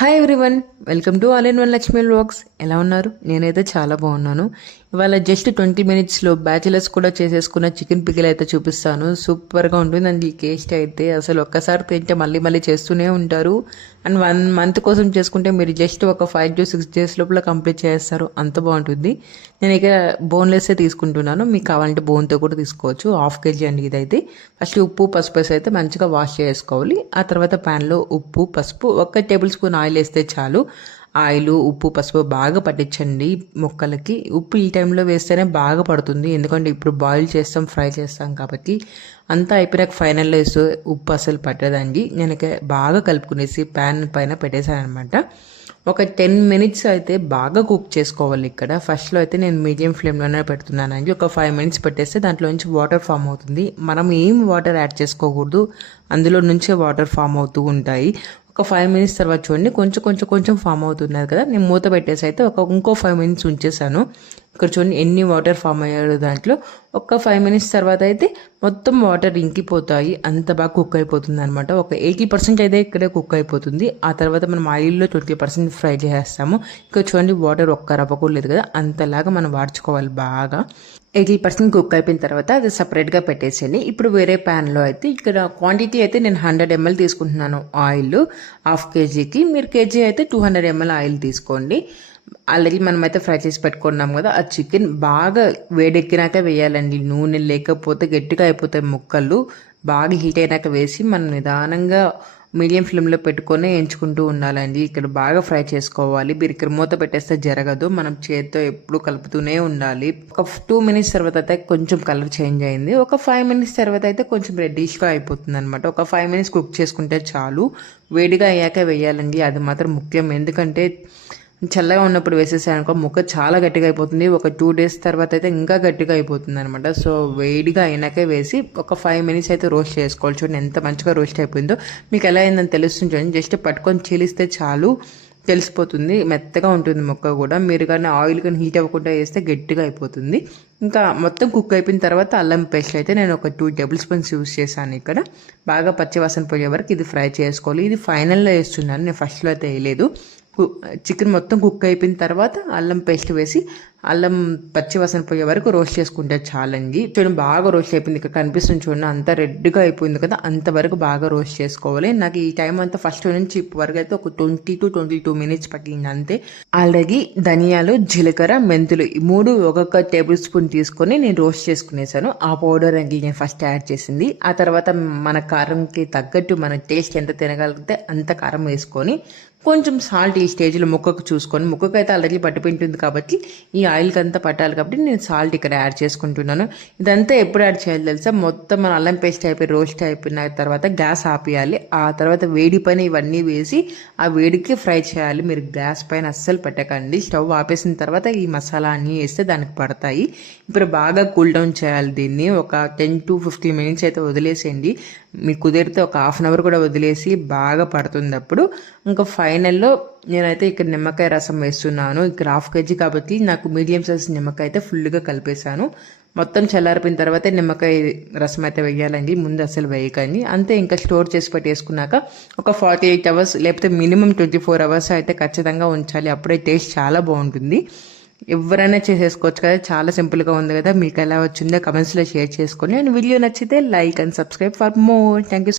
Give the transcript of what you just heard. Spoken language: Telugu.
Hi everyone, welcome to all in one Lakshmi vlogs. ఎలా ఉన్నారు? నేనైతే చాలా బాగున్నాను. ఇవాళ జస్ట్ 20 మినిట్స్లో బ్యాచిలర్స్ కూడా చేసేసుకున్న చికెన్ పికిల్ అయితే చూపిస్తాను. సూపర్గా ఉంటుంది అండ్ ఈ టేస్ట్ అయితే అసలు ఒక్కసారి తింటే మళ్ళీ మళ్ళీ చేస్తూనే ఉంటారు. అండ్ 1 మంత్ కోసం చేసుకుంటే మీరు జస్ట్ ఒక 5 to 6 days లోపల కంప్లీట్ చేస్తారు. అంత బాగుంటుంది. నేను ఇక బోన్లెస్ తీసుకుంటున్నాను. మీకు కావాలంటే బోన్తో కూడా తీసుకోవచ్చు. 1/2 kg అండి ఇదైతే. ఫస్ట్ ఉప్పు పసుపు వేసి అయితే మంచిగా వాష్ చేసుకోవాలి. ఆ తర్వాత ప్యాన్లో ఉప్పు పసుపు 1 టేబుల్ స్పూన్ ఆయిల్ వేస్తే చాలు. ఆయిల్ ఉప్పు పసుపు బాగా పట్టించండి ముక్కలకి. ఉప్పు ఈ టైంలో వేస్తేనే బాగా పడుతుంది, ఎందుకంటే ఇప్పుడు బాయిల్ చేస్తాం ఫ్రై చేస్తాం కాబట్టి. అంతా అయిపోయాక ఫైనల్లో వేస్తే ఉప్పు అసలు పట్టదండి. నేను బాగా కలుపుకునేసి ప్యాన్ పైన పెట్టేశాను అనమాట. ఒక 10 మినిట్స్ అయితే బాగా కుక్ చేసుకోవాలి. ఇక్కడ ఫస్ట్లో అయితే నేను మీడియం ఫ్లేమ్లోనే పెడుతున్నానండి. ఒక 5 మినిట్స్ పెట్టేస్తే దాంట్లో నుంచి వాటర్ ఫామ్ అవుతుంది. మనం ఏం వాటర్ యాడ్ చేసుకోకూడదు, అందులో నుంచే వాటర్ ఫామ్ అవుతూ ఉంటాయి. ఒక 5 మినిట్స్ తర్వాత చూడండి కొంచెం కొంచెం కొంచెం ఫామ్ అవుతున్నారు కదా. నేను మూత పెట్టేసి అయితే ఇంకో 5 మినిట్స్ ఉంచేసాను. ఇక్కడ చూడండి ఎన్ని వాటర్ ఫామ్ అయ్యారు దాంట్లో. ఒక 5 మినిట్స్ తర్వాత అయితే మొత్తం వాటర్ ఇంకిపోతాయి. అంత బాగా కుక్ అయిపోతుంది అనమాట. ఒక 80% అయితే ఇక్కడే కుక్ అయిపోతుంది. ఆ తర్వాత మనం ఆయిల్లో 20% ఫ్రై చేసేస్తాము. ఇక్కడ చూడండి వాటర్ ఒక్క రవ్వ కూడా లేదు కదా, అంతలాగా మనం వాడ్చుకోవాలి బాగా. 80% కుక్ అయిపోయిన తర్వాత అది సపరేట్గా పెట్టేసేయండి. ఇప్పుడు వేరే ప్యాన్లో అయితే ఇక్కడ క్వాంటిటీ అయితే నేను 100 ml తీసుకుంటున్నాను ఆయిల్. 1/2 kgకి మీరు కేజీ అయితే 200 ml ఆయిల్ తీసుకోండి. ఆల్రెడీ మనమైతే ఫ్రై చేసి పెట్టుకున్నాం కదా, ఆ చికెన్ బాగా వేడెక్కినాక వేయాలండి. నూనె లేకపోతే గట్టిగా అయిపోతాయి ముక్కలు. బాగా హీట్ అయినాక వేసి మనం నిదానంగా మీడియం ఫ్లేమ్లో పెట్టుకొని ఎంచుకుంటూ ఉండాలండి. ఇక్కడ బాగా ఫ్రై చేసుకోవాలి. మీరు ఇక్కడ మూత పెట్టేస్తే జరగదు, మనం చేతితో ఎప్పుడు కలుపుతూనే ఉండాలి. ఒక 2 మినిట్స్ తర్వాత అయితే కొంచెం కలర్ చేంజ్ అయింది. ఒక 5 మినిట్స్ తర్వాత అయితే కొంచెం రెడ్డిష్గా అయిపోతుంది అనమాట. ఒక 5 మినిట్స్ కుక్ చేసుకుంటే చాలు. వేడిగా అయ్యాక వేయాలండి, అది మాత్రం ముఖ్యం. ఎందుకంటే చల్లగా ఉన్నప్పుడు వేసేసానుకో ముక్క చాలా గట్టిగా అయిపోతుంది. ఒక 2 days తర్వాత అయితే ఇంకా గట్టిగా అయిపోతుంది అనమాట. సో వేడిగా అయినాకే వేసి ఒక 5 మినిట్స్ అయితే రోస్ట్ చేసుకోవాలి. చూడండి ఎంత మంచిగా రోస్ట్ అయిపోయిందో. మీకు ఎలా అయిందని తెలుస్తుంది చూడండి. జస్ట్ పట్టుకొని చీలిస్తే చాలు, తెలిసిపోతుంది. మెత్తగా ఉంటుంది ముక్క కూడా. మీరు కానీ ఆయిల్ కానీ హీట్ అవ్వకుండా వేస్తే గట్టిగా అయిపోతుంది. ఇంకా మొత్తం కుక్ అయిపోయిన తర్వాత అల్లం పేస్ట్ అయితే నేను ఒక 2 టేబుల్ స్పూన్స్ యూస్ చేశాను. ఇక్కడ బాగా పచ్చివాసన పోయే వరకు ఇది ఫ్రై చేసుకోవాలి. ఇది ఫైనల్లో వేస్తున్నాను, నేను ఫస్ట్లో అయితే వేయలేదు. చికెన్ మొత్తం కుక్ అయిపోయిన తర్వాత అల్లం పేస్ట్ వేసి అల్లం పచ్చివాసన పోయే వరకు రోస్ట్ చేసుకుంటే చాలండి. చూడండి బాగా రోస్ట్ అయిపోయింది. ఇక్కడ కనిపిస్తుంది చూడండి, అంత రెడ్గా అయిపోయింది కదా, అంతవరకు బాగా రోస్ట్ చేసుకోవాలి. నాకు ఈ టైం అంతా ఫస్ట్ నుంచి ఇప్పుడు వరకు అయితే ఒక 20 to 22 మినిట్స్ పట్టింది అంతే. ఆల్రెడీ ధనియాలు జీలకర్ర మెంతులు ఈ 3 ఒక్కొక్క టేబుల్ స్పూన్ తీసుకొని నేను రోస్ట్ చేసుకునేసాను. ఆ పౌడర్ అనేది నేను ఫస్ట్ యాడ్ చేసింది. ఆ తర్వాత మన కారంకి తగ్గట్టు మన టేస్ట్ ఎంత తినగలిగితే అంత కారం వేసుకొని కొంచెం సాల్ట్ ఈ స్టేజ్లో ముక్కకు చూసుకొని, ముక్కకు అయితే ఆల్రెడీ పట్టిపోయింటుంది కాబట్టి ఈ ఆయిల్కి అంతా పట్టాలి కాబట్టి నేను సాల్ట్ ఇక్కడ యాడ్ చేసుకుంటున్నాను. ఇదంతా ఎప్పుడు యాడ్ చేయాలి తెలుసా? మొత్తం మన అల్లం పేస్ట్ అయిపోయి రోస్ట్ అయిపోయిన తర్వాత గ్యాస్ ఆపేయాలి. ఆ తర్వాత వేడి పైన ఇవన్నీ వేసి ఆ వేడికి ఫ్రై చేయాలి. మీరు గ్యాస్ పైన అస్సలు పెట్టకండి. స్టవ్ ఆపేసిన తర్వాత ఈ మసాలా అన్నీ వేస్తే దానికి పడతాయి. ఇప్పుడు బాగా కూల్ డౌన్ చేయాలి దీన్ని. ఒక 10 to 15 మినిట్స్ అయితే వదిలేసేయండి. మీకు కుదిరితే ఒక 1/2 hour కూడా వదిలేసి బాగా పడుతుంది అప్పుడు. ఇంకా ఫైనల్లో నేనైతే ఇక్కడ నిమ్మకాయ రసం వేస్తున్నాను. ఇక్కడ 1/2 kg కాబట్టి నాకు మీడియం సైజ్ నిమ్మకాయ అయితే ఫుల్గా కలిపేశాను. మొత్తం చల్లారిపోయిన తర్వాత నిమ్మకాయ రసం అయితే వేయాలండి, ముందు అసలు వేయకండి. అంతే, ఇంకా స్టోర్ చేసి పెట్టేసుకున్నాక ఒక 48 hours లేకపోతే మినిమం 24 hours అయితే ఖచ్చితంగా ఉంచాలి. అప్పుడే టేస్ట్ చాలా బాగుంటుంది. ఎవరైనా చేసేసుకోవచ్చు కదా, చాలా సింపుల్గా ఉంది కదా. మీకు ఎలా వచ్చిందో కమెంట్స్లో షేర్ చేసుకొని, అండ్ వీడియో నచ్చితే like and subscribe for more. Thank you.